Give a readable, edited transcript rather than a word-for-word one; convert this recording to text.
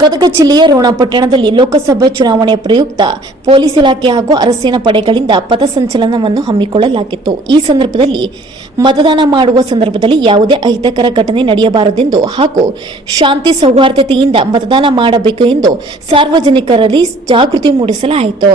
ಗದಗ ಜಿಲ್ಲೆಯ ರೋಣ ಪಟ್ಟಣದಲ್ಲಿ ಲೋಕಸಭೆ ಚುನಾವಣೆ ಪ್ರಯುಕ್ತ ಪೊಲೀಸ್ ಇಲಾಖೆ ಹಾಗೂ ಅರಸಿನ ಪಡೆಗಳಿಂದ ಪಥಸಂಚಲನವನ್ನು ಹಮ್ಮಿಕೊಳ್ಳಲಾಗಿತ್ತು. ಈ ಸಂದರ್ಭದಲ್ಲಿ ಮತದಾನ ಮಾಡುವ ಸಂದರ್ಭದಲ್ಲಿ ಯಾವುದೇ ಅಹಿತಕರ ಘಟನೆ ನಡೆಯಬಾರದೆಂದು ಹಾಗೂ ಶಾಂತಿ ಸೌಹಾರ್ದತೆಯಿಂದ ಮತದಾನ ಮಾಡಬೇಕು ಎಂದು ಸಾರ್ವಜನಿಕರಲ್ಲಿ ಜಾಗೃತಿ ಮೂಡಿಸಲಾಯಿತು.